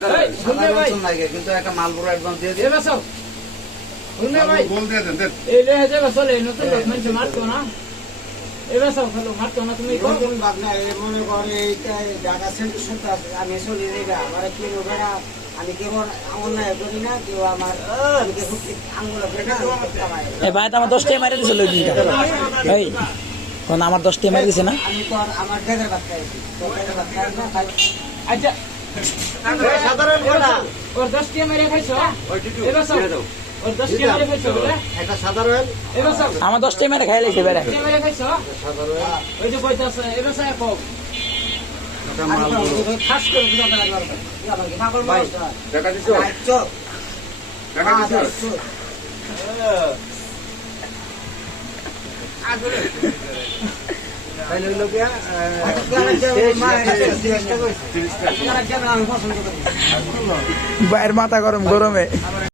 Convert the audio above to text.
কিন্তু একটা মাল বড় অ্যাডভান্স দিয়ে দিয়ে বসো শুনবে ভাই বল দিয়ে দেন দেন এই লে যাবে চলে নতুন ডকুমেন্ট মারতো না এবার সব ভালো মারতো না তুমি কোন কোন বাদ না মনে করে এইটা ঢাকা সেন্টার সেন্টার আমি চলে যাইগা আমার কি ওরা আমি কেবল অন্যায় করি না কেউ আমার আঙ্গুল এই ভাই তো আমার 10 টাকা মারি দিছিল ওই দিনটা এই কোন আমার 10 টাকা মারি দিছে না আমি তো আমার ডেগের বাচ্চা আছি তো ডেগের বাচ্চা না আচ্ছা সাধারণ কথা ওর 10 টি মেরে খাইছো এবার সব ওর 10 টি মেরে খাইছো বলে একটা সাধারণ এবার সব আমার 10 টাকা মেরে খাই লাইছে বেড়া 10 টি মেরে খাইছো সাধারণ ওই যে কইতাছে এবার সব কম একটা মাল বড় খাস করে দিতে পারবে আমার কি পাগল ভাই মানুষ টাকা দিছো আচ্ছা টাকা দিছো তাইলে হইলো কি আমি পছন্দ করি বাইরের মাথা গরমে